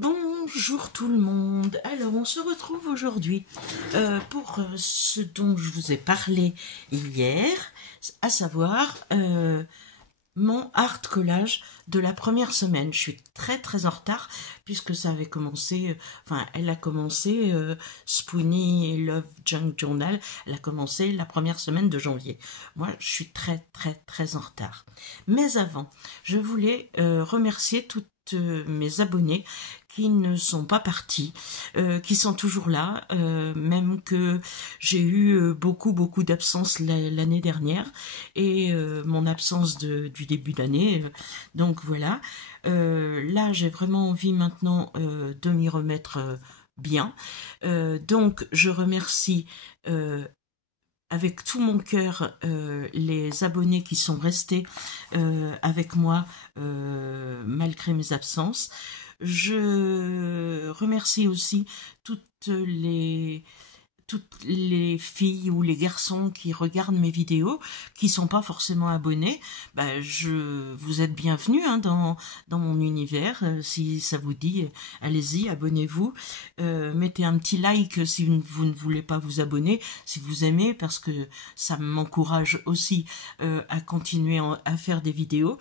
Bonjour tout le monde. Alors on se retrouve aujourd'hui pour ce dont je vous ai parlé hier, à savoir mon art collage de la première semaine. Je suis très en retard puisque ça avait commencé, elle a commencé, Spoonie Love Junk Journal, elle a commencé la première semaine de janvier. Moi je suis très en retard. Mais avant, je voulais remercier toutes mes abonnés qui ne sont pas partis, qui sont toujours là, même que j'ai eu beaucoup d'absence l'année dernière et mon absence du début d'année. Donc voilà, là j'ai vraiment envie maintenant de m'y remettre bien. Donc je remercie avec tout mon cœur les abonnés qui sont restés avec moi malgré mes absences. Je remercie aussi toutes les filles ou les garçons qui regardent mes vidéos, qui sont pas forcément abonnés. Vous êtes bienvenus dans mon univers. Si ça vous dit, allez-y, abonnez-vous. Mettez un petit like si vous ne voulez pas vous abonner, si vous aimez, parce que ça m'encourage aussi à continuer à faire des vidéos.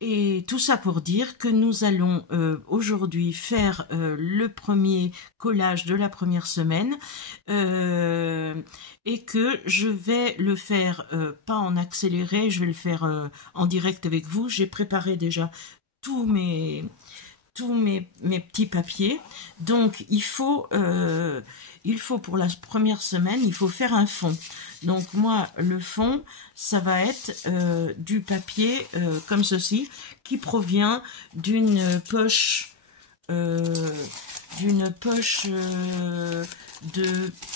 Et tout ça pour dire que nous allons aujourd'hui faire le premier collage de la première semaine et que je vais le faire pas en accéléré, je vais le faire en direct avec vous. J'ai préparé déjà tous mes petits papiers. Donc il faut pour la première semaine, il faut faire un fond. Donc moi, le fond, ça va être du papier comme ceci, qui provient d'une poche de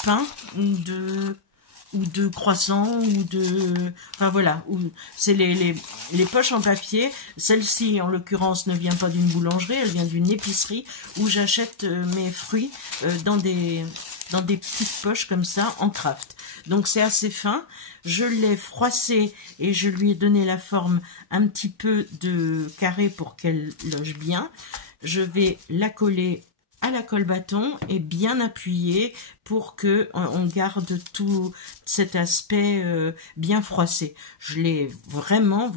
pain ou de croissant ou voilà, c'est les poches en papier. Celle-ci en l'occurrence ne vient pas d'une boulangerie, elle vient d'une épicerie où j'achète mes fruits dans des petites poches comme ça en craft. Donc c'est assez fin, je l'ai froissé et je lui ai donné la forme un petit peu de carré pour qu'elle loge bien. Je vais la coller à la colle bâton et bien appuyer pour que on garde tout cet aspect bien froissé. Je l'ai vraiment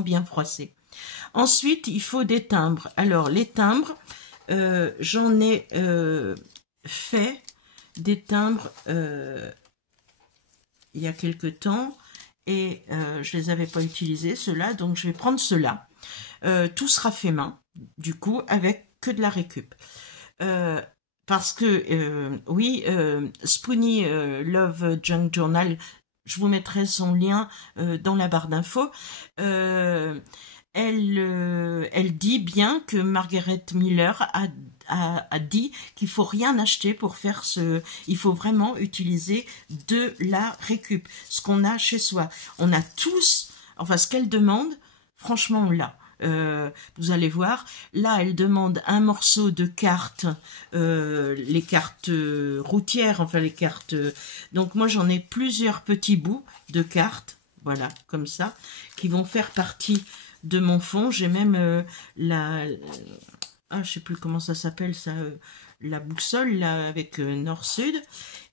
bien froissé. Ensuite, il faut des timbres. Alors les timbres, j'en ai fait des timbres il y a quelque temps et je les avais pas utilisés ceux-là, donc je vais prendre ceux-là. Tout sera fait main du coup avec que de la récup. Parce que oui, Spoonie Love Junk Journal, je vous mettrai son lien dans la barre d'infos. Elle dit bien que Margaret Miller a dit qu'il faut rien acheter pour faire il faut vraiment utiliser de la récup, ce qu'on a chez soi. On a tous, enfin ce qu'elle demande, franchement on l'a. Vous allez voir, là elle demande un morceau de carte, les cartes routières, enfin les cartes, donc moi j'en ai plusieurs petits bouts de cartes, voilà, comme ça, qui vont faire partie de mon fond. J'ai même je sais plus comment ça s'appelle ça, la boussole là avec nord-sud,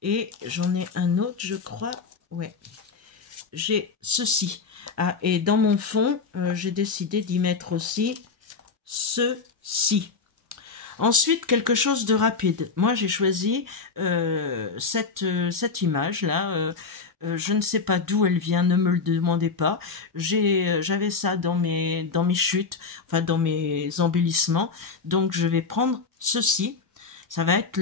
et j'en ai un autre je crois, ouais, j'ai ceci. Ah, et dans mon fond, j'ai décidé d'y mettre aussi ceci. Ensuite, quelque chose de rapide. Moi, j'ai choisi cette image-là. Je ne sais pas d'où elle vient, ne me le demandez pas. J'avais ça dans mes chutes, enfin dans mes embellissements. Donc, je vais prendre ceci. Ça va être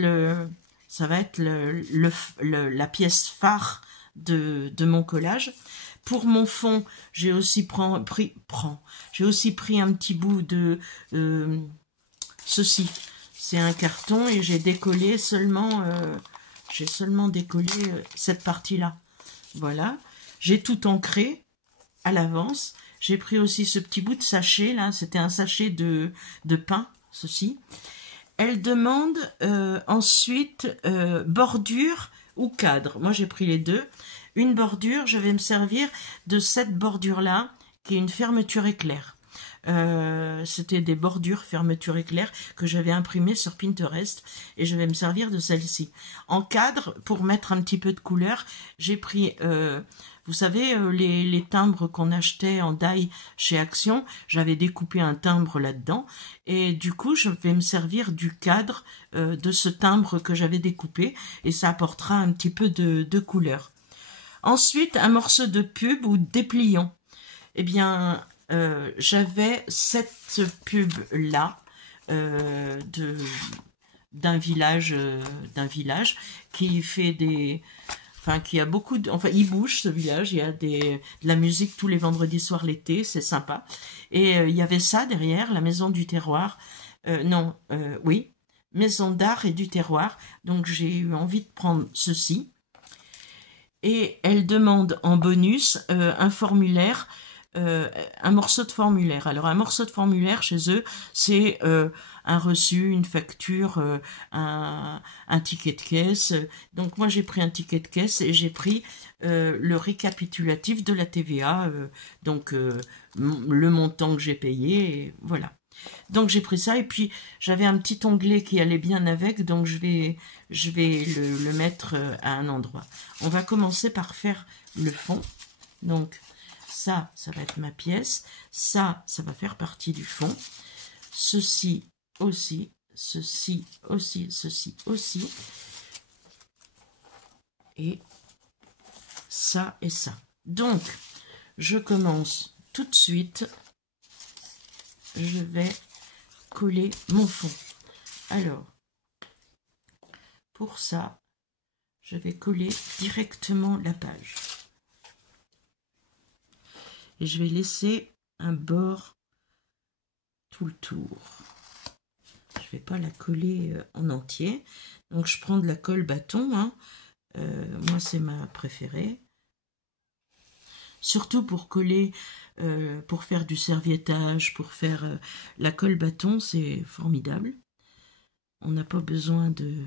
la pièce phare de mon collage. Pour mon fond, j'ai aussi pris un petit bout de ceci. C'est un carton et j'ai décollé seulement, décollé cette partie-là. Voilà. J'ai tout ancré à l'avance. J'ai pris aussi ce petit bout de sachet là. C'était un sachet de pain, ceci. Elle demande ensuite bordure ou cadre. Moi, j'ai pris les deux. Une bordure, je vais me servir de cette bordure-là, qui est une fermeture éclair. C'était des bordures fermeture éclair que j'avais imprimées sur Pinterest et je vais me servir de celle-ci. En cadre, pour mettre un petit peu de couleur, j'ai pris, vous savez, les timbres qu'on achetait en die chez Action. J'avais découpé un timbre là-dedans et du coup, je vais me servir du cadre de ce timbre que j'avais découpé et ça apportera un petit peu de couleur. Ensuite, un morceau de pub ou dépliant. Eh bien, j'avais cette pub-là d'un village qui fait qui a beaucoup de, enfin, il bouge ce village, il y a de la musique tous les vendredis soirs l'été, c'est sympa. Et il y avait ça derrière, la maison du terroir. Oui, maison d'art et du terroir. Donc j'ai eu envie de prendre ceci. Et elle demande en bonus un formulaire, un morceau de formulaire. Alors un morceau de formulaire chez eux, c'est un reçu, une facture, un ticket de caisse. Donc moi j'ai pris un ticket de caisse et j'ai pris le récapitulatif de la TVA, le montant que j'ai payé, et voilà. Donc j'ai pris ça et puis j'avais un petit onglet qui allait bien avec, donc je vais le mettre à un endroit. On va commencer par faire le fond. Donc ça va être ma pièce, ça va faire partie du fond. Ceci aussi, ceci aussi, ceci aussi. Et ça et ça. Donc je commence tout de suite. Je vais coller mon fond. Alors, pour ça, je vais coller directement la page. Et je vais laisser un bord tout le tour. Je ne vais pas la coller en entier. Donc, je prends de la colle bâton. Hein. Moi, c'est ma préférée. Surtout pour coller, pour faire du serviettage, pour faire la colle bâton, c'est formidable. On n'a pas besoin de...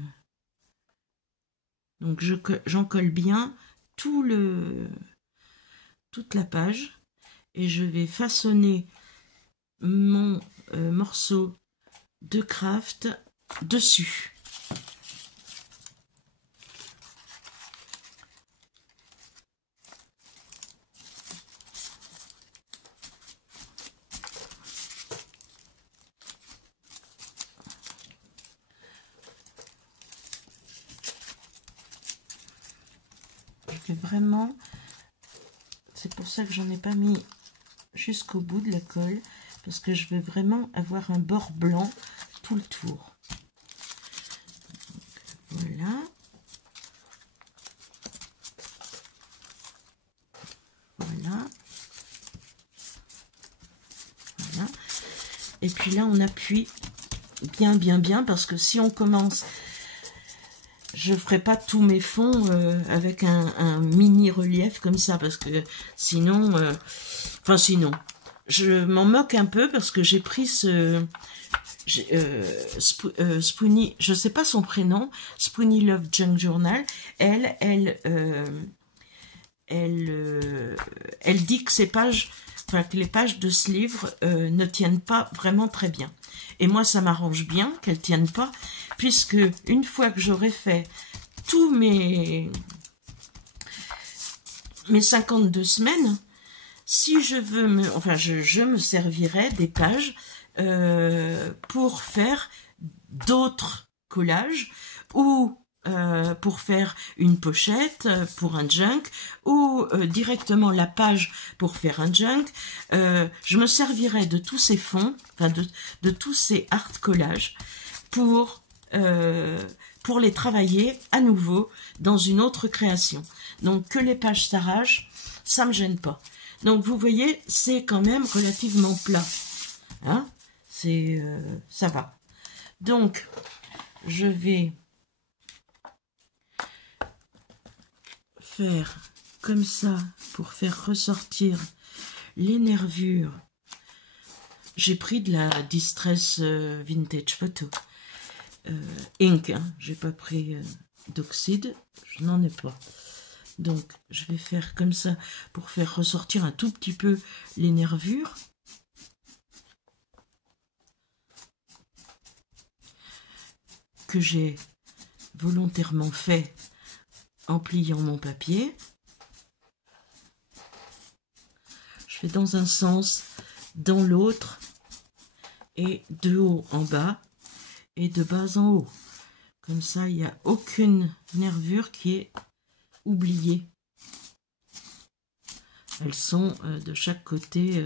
Donc j'en colle bien toute la page et je vais façonner mon morceau de craft dessus. Vraiment, c'est pour ça que j'en ai pas mis jusqu'au bout de la colle, parce que je veux vraiment avoir un bord blanc tout le tour. Donc, voilà. Voilà. Voilà. Et puis là, on appuie bien, parce que si on commence... Je ne ferai pas tous mes fonds avec un mini relief comme ça, parce que sinon, sinon, je m'en moque un peu parce que j'ai pris ce Spoonie, je ne sais pas son prénom, Spoonie Love Junk Journal. Elle dit que ces pages, que les pages de ce livre ne tiennent pas vraiment très bien. Et moi, ça m'arrange bien qu'elles tiennent pas, puisque une fois que j'aurai fait tous mes 52 semaines, si je veux je me servirai des pages pour faire d'autres collages ou pour faire une pochette pour un junk ou directement la page pour faire un junk. Je me servirai de tous ces fonds, de tous ces art collages pour les travailler à nouveau dans une autre création. Donc que les pages s'arrachent, ça me gêne pas. Donc vous voyez, c'est quand même relativement plat. Hein, ça va. Donc je vais faire comme ça pour faire ressortir les nervures. J'ai pris de la Distress Vintage Photo Ink, hein. J'ai pas pris d'oxyde, je n'en ai pas. Donc je vais faire comme ça pour faire ressortir un tout petit peu les nervures. que j'ai volontairement fait en pliant mon papier. Je fais dans un sens, dans l'autre, et de haut en bas, et de bas en haut. Comme ça, il n'y a aucune nervure qui est oubliée. Elles sont de chaque côté.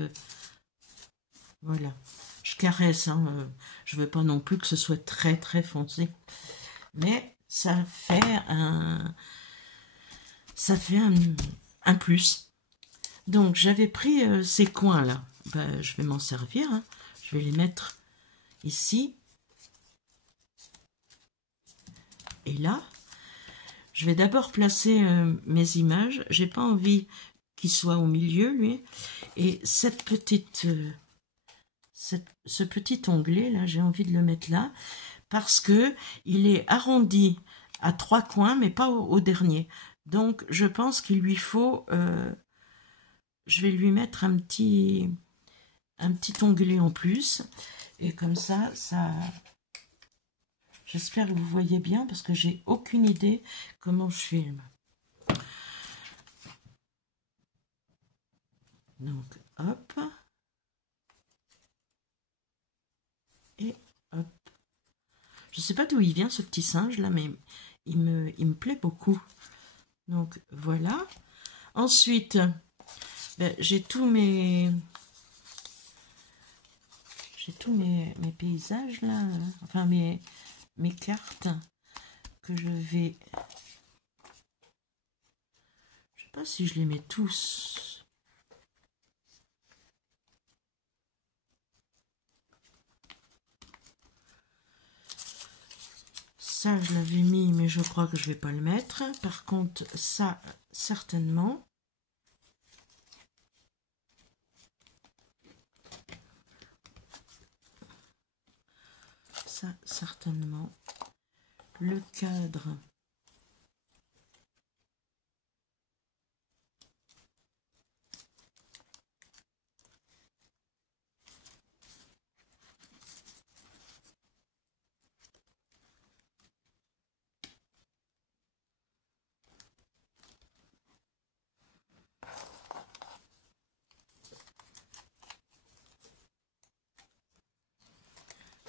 Voilà. Je caresse, hein, je veux pas non plus que ce soit très très foncé. Mais ça fait un plus. Donc j'avais pris ces coins là. Ben, je vais m'en servir. Hein. Je vais les mettre ici. Et là, je vais d'abord placer mes images. J'ai pas envie qu'il soit au milieu, lui. Et cette petite, ce petit onglet là, j'ai envie de le mettre là parce que il est arrondi à 3 coins, mais pas au dernier. Donc, je pense qu'il lui faut. Je vais lui mettre un petit onglet en plus, et comme ça. J'espère que vous voyez bien parce que j'ai aucune idée comment je filme. Donc, hop. Et hop. Je ne sais pas d'où il vient ce petit singe là, mais il me plaît beaucoup. Donc, voilà. Ensuite, ben, j'ai tous mes paysages là, enfin mes cartes que je vais... Je sais pas si je les mets tous. Ça, je l'avais mis, mais je crois que je vais pas le mettre. Par contre, ça, certainement. Ça, certainement. Le cadre.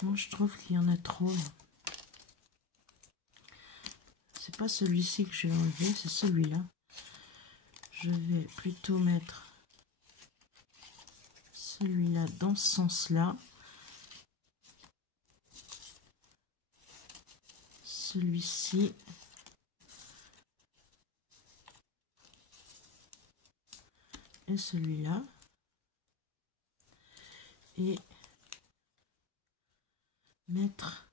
Moi, je trouve qu'il y en a trop. C'est pas celui-ci que j'ai enlevé, c'est celui-là. Je vais plutôt mettre celui-là dans ce sens-là. Celui-ci. Et celui-là. Et mettre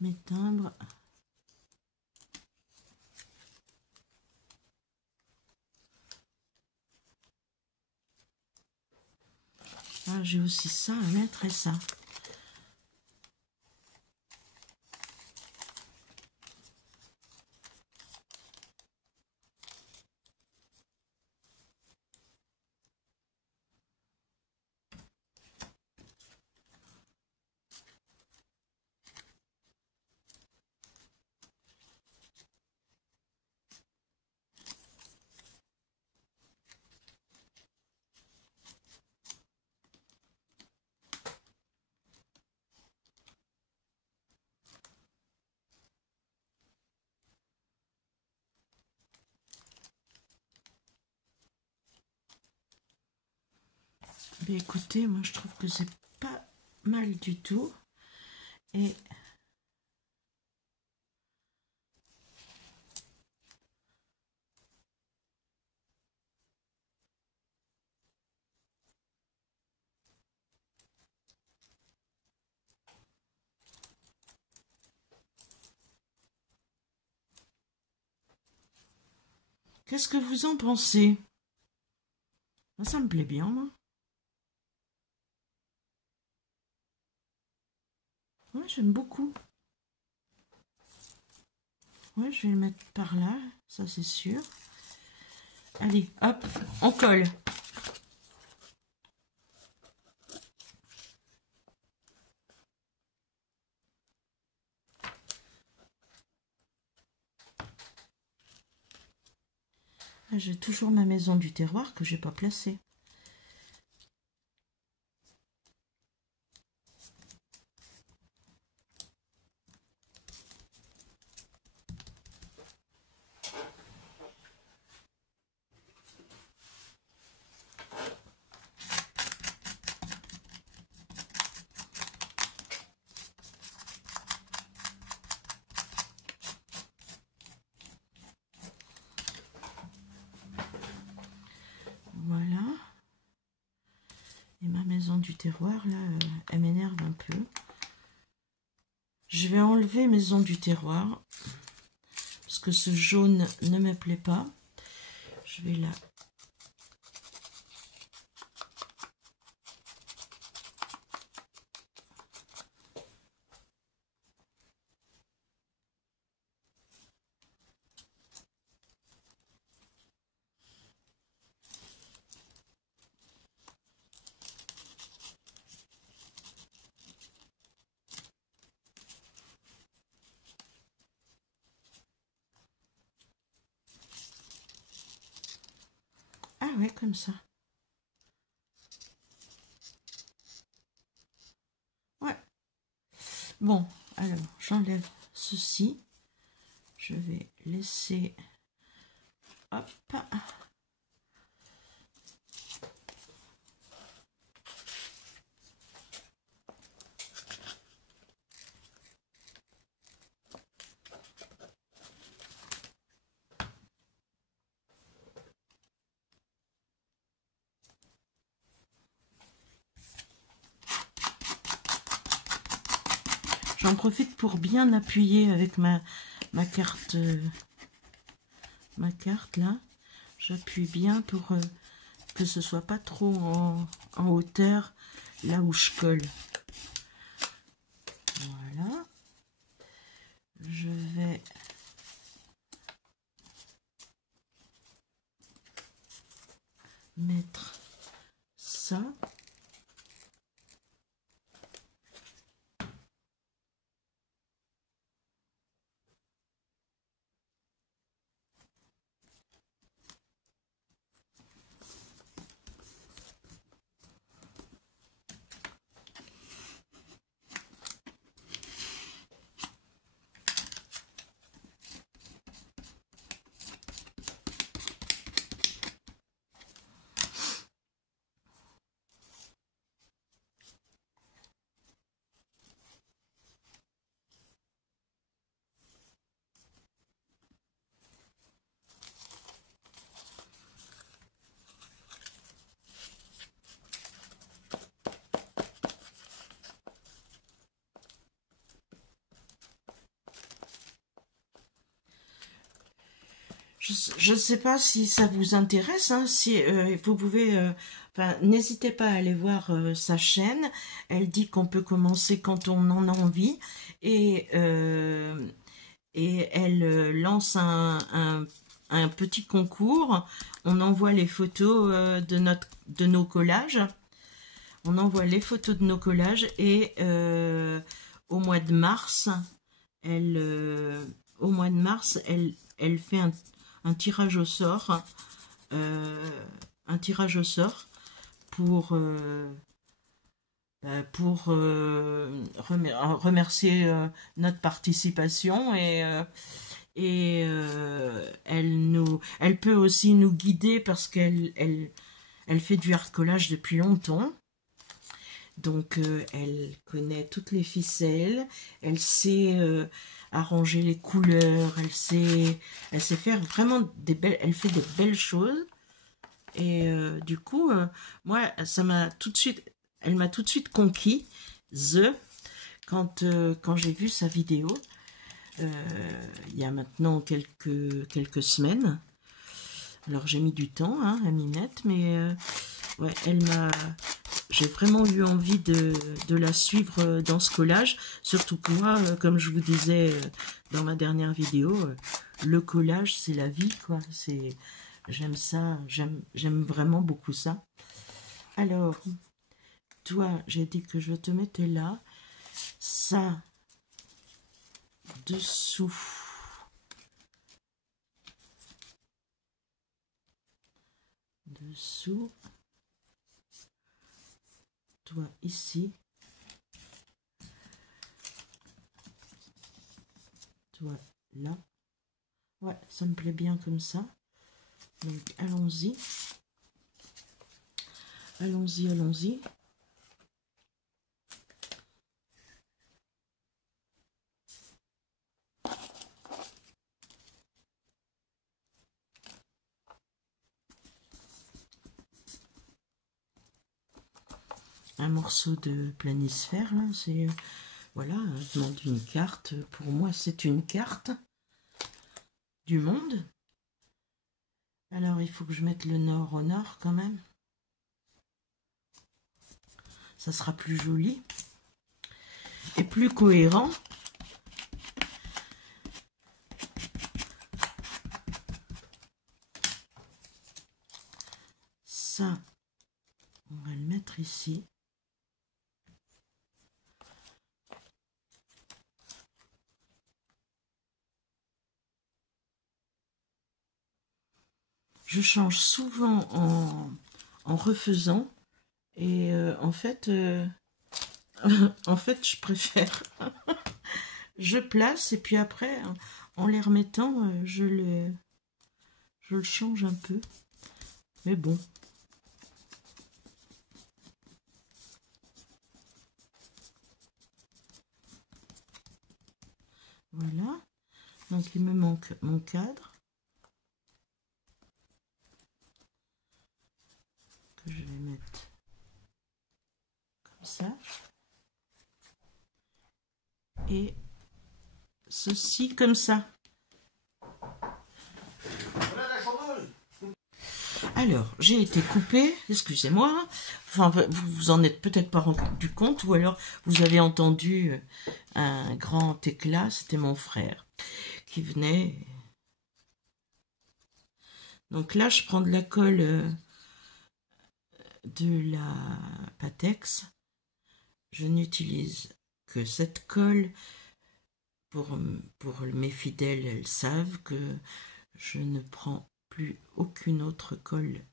mes timbres. Ah, j'ai aussi ça à mettre et ça. Mais écoutez, moi je trouve que c'est pas mal du tout. Et qu'est-ce que vous en pensez? Ça me plaît bien, moi. Ouais, j'aime beaucoup. Ouais, je vais le mettre par là, ça c'est sûr. Allez, hop, on colle. Ah, j'ai toujours ma maison du terroir que j'ai pas placée. Voilà. Et ma maison du terroir, là, elle m'énerve un peu. Je vais enlever maison du terroir. Parce que ce jaune ne me plaît pas. Je vais là. Ah ouais, comme ça. Ouais. Bon, alors, j'enlève ceci. Je vais laisser... Hop. J'en profite pour bien appuyer avec ma carte là. J'appuie bien pour que ce soit pas trop en hauteur là où je colle. Voilà. Je vais mettre ça. Je ne sais pas si ça vous intéresse, hein, si vous pouvez, enfin, n'hésitez pas à aller voir sa chaîne. Elle dit qu'on peut commencer quand on en a envie et elle lance un petit concours. On envoie les photos de nos collages. On envoie les photos de nos collages et au mois de mars, elle fait un tirage au sort, pour remercier notre participation et elle peut aussi nous guider parce elle fait du hard collage depuis longtemps. Donc elle connaît toutes les ficelles, elle sait arranger les couleurs, elle sait faire vraiment elle fait des belles choses. Et du coup, moi, elle m'a tout de suite conquis quand j'ai vu sa vidéo il y a maintenant quelques semaines. Alors j'ai mis du temps à m'y mettre, mais ouais, j'ai vraiment eu envie de la suivre dans ce collage, surtout que moi, comme je vous disais dans ma dernière vidéo, le collage c'est la vie, quoi. J'aime ça, j'aime vraiment beaucoup ça. Alors, toi, j'ai dit que je te mettais là, ça dessous. dessous, toi ici, toi là. Ouais, ça me plaît bien comme ça. Donc allons-y. Allons-y, allons-y. Un morceau de planisphère, là, c'est... Voilà, je demande une carte. Pour moi, c'est une carte du monde. Alors, il faut que je mette le nord au nord, quand même. Ça sera plus joli. Et plus cohérent. Ça, on va le mettre ici. Je change souvent en refaisant. Et en fait, en fait, je préfère. Je place et puis après, en les remettant, je le change un peu. Mais bon. Voilà. Donc, il me manque mon cadre. Que je vais mettre comme ça. Et ceci comme ça. Alors, j'ai été coupée, excusez-moi. Enfin, vous vous en êtes peut-être pas rendu compte, ou alors vous avez entendu un grand éclat. C'était mon frère qui venait. Donc là, je prends de la colle de la Patex. Je n'utilise que cette colle. Pour mes fidèles, elles savent que je ne prends plus aucune autre colle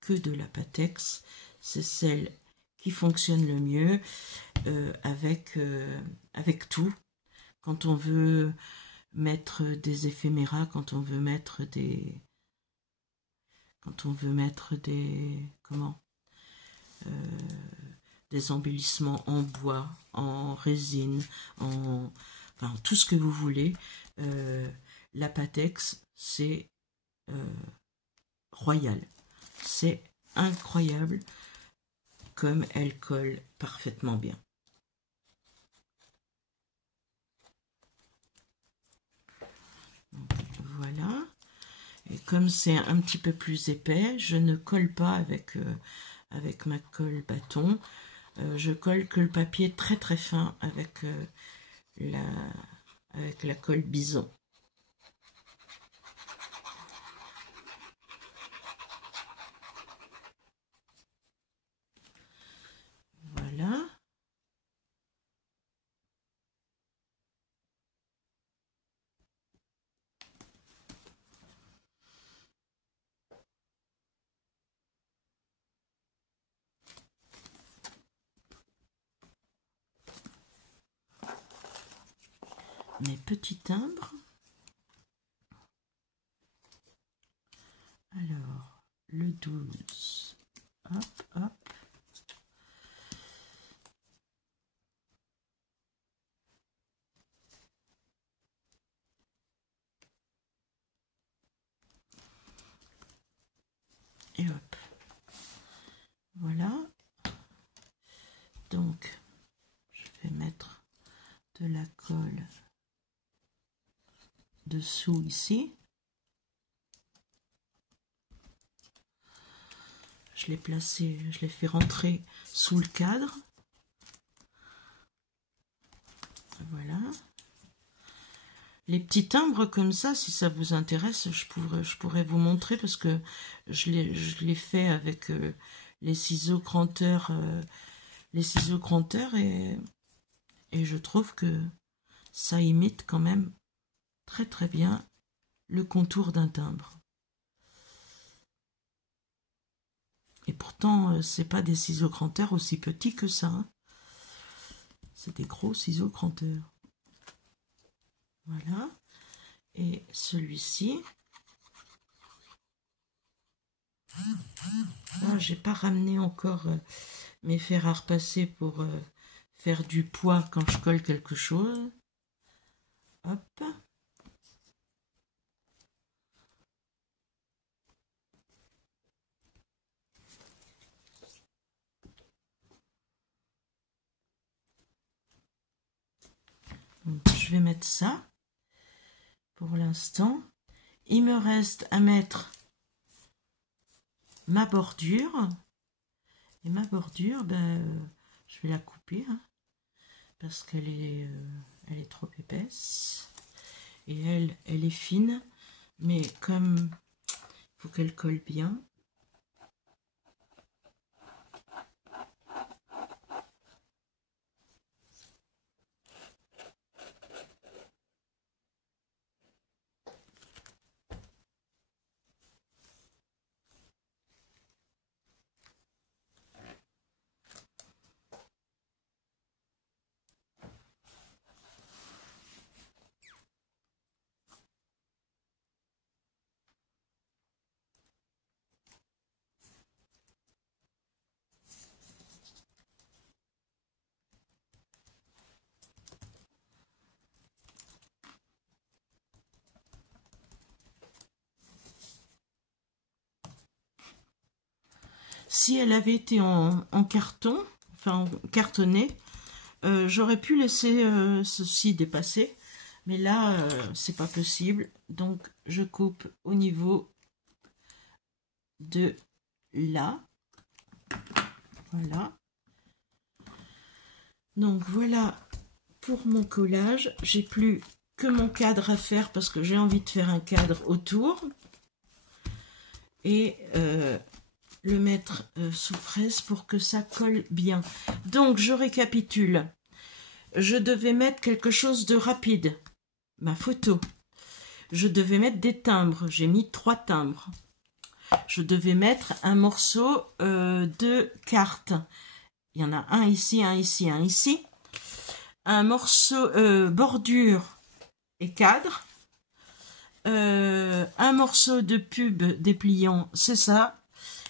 que de la Patex. C'est celle qui fonctionne le mieux avec tout. Quand on veut mettre des éphéméras, quand on veut mettre des comment des embellissements en bois, en résine, enfin tout ce que vous voulez. La Patex, c'est royal. C'est incroyable comme elle colle parfaitement bien. Donc, voilà. Et comme c'est un petit peu plus épais, je ne colle pas avec ma colle bâton. Je colle que le papier très très fin avec la colle bison. Voilà. Mes petits timbres. Alors, le 12. Hop, hop. Et hop. Voilà. Donc, je vais mettre de la colle dessous ici. Je l'ai placé, je l'ai fait rentrer sous le cadre. Voilà. Les petits timbres comme ça, si ça vous intéresse, je pourrais vous montrer parce que je l'ai fait avec les ciseaux cranteurs, et je trouve que ça imite quand même très très bien le contour d'un timbre. Et pourtant, c'est pas des ciseaux grandeur aussi petits que ça. Hein. C'est des gros ciseaux grandeur. Voilà. Et celui-ci. Ah, j'ai pas ramené encore mes fers à repasser pour faire du poids quand je colle quelque chose. Hop. Donc, je vais mettre ça pour l'instant. Il me reste à mettre ma bordure. Et ma bordure, ben, je vais la couper hein, parce qu'elle est trop épaisse. Et elle est fine. Mais comme il faut qu'elle colle bien. Si elle avait été en carton, enfin en cartonné, j'aurais pu laisser ceci dépasser. Mais là, c'est pas possible. Donc, je coupe au niveau de là. Voilà. Donc, voilà pour mon collage. J'ai plus que mon cadre à faire parce que j'ai envie de faire un cadre autour. Et le mettre sous presse pour que ça colle bien. Donc, je récapitule. Je devais mettre quelque chose de rapide. Ma photo. Je devais mettre des timbres. J'ai mis 3 timbres. Je devais mettre un morceau de carte. Il y en a un ici, un ici, un ici. Un morceau bordure et cadre. Un morceau de pub dépliant, c'est ça.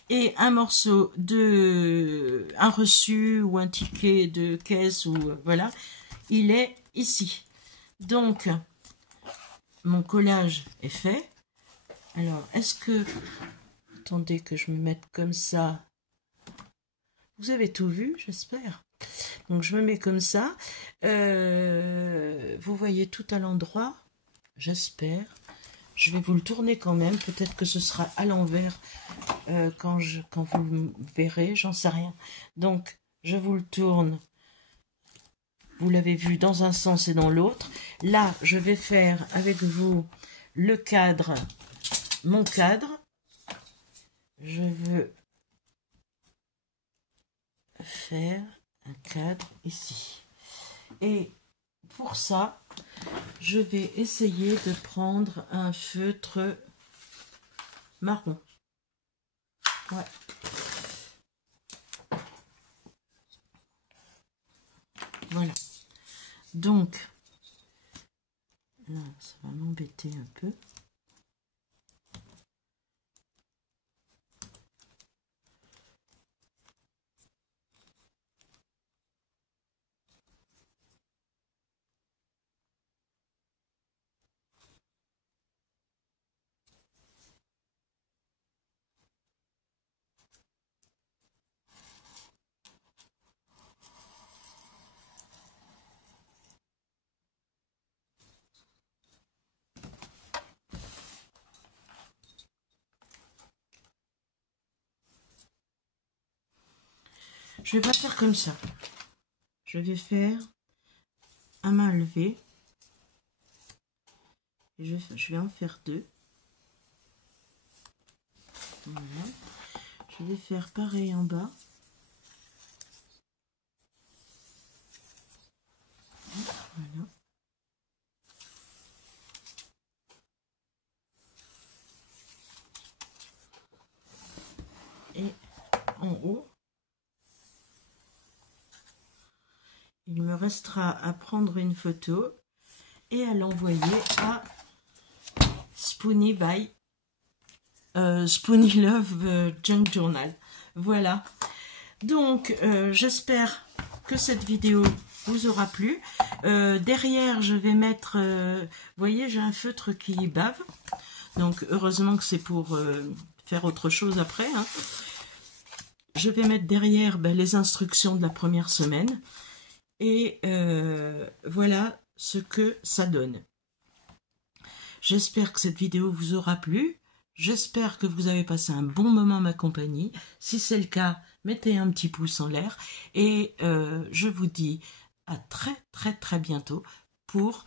Et un morceau de un reçu ou un ticket de caisse ou voilà, il est ici. Donc mon collage est fait. Alors est-ce que attendez que je me mette comme ça. Vous avez tout vu, j'espère. Donc je me mets comme ça. Vous voyez tout à l'endroit, j'espère. Je vais vous le tourner quand même. Peut-être que ce sera à l'envers quand vous le verrez. J'en sais rien. Donc, je vous le tourne. Vous l'avez vu dans un sens et dans l'autre. Là, je vais faire avec vous le cadre. Mon cadre. Je veux faire un cadre ici. Et pour ça, je vais essayer de prendre un feutre marron. Ouais. Voilà. Donc, là, ça va m'embêter un peu. Je vais pas faire comme ça. Je vais faire à main levée. Et je vais en faire 2. Voilà. Je vais faire pareil en bas. Voilà. Et il me restera à prendre une photo et à l'envoyer à Spoonie Spoonie Love Junk Journal. Voilà. Donc, j'espère que cette vidéo vous aura plu. Derrière, je vais mettre... vous voyez, j'ai un feutre qui bave. Donc, heureusement que c'est pour faire autre chose après. Hein. Je vais mettre derrière les instructions de la première semaine. Et voilà ce que ça donne. J'espère que cette vidéo vous aura plu. J'espère que vous avez passé un bon moment à ma compagnie. Si c'est le cas, mettez un petit pouce en l'air. Et je vous dis à très bientôt pour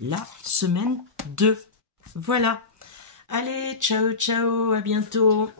la semaine 2. Voilà. Allez, ciao, ciao, à bientôt.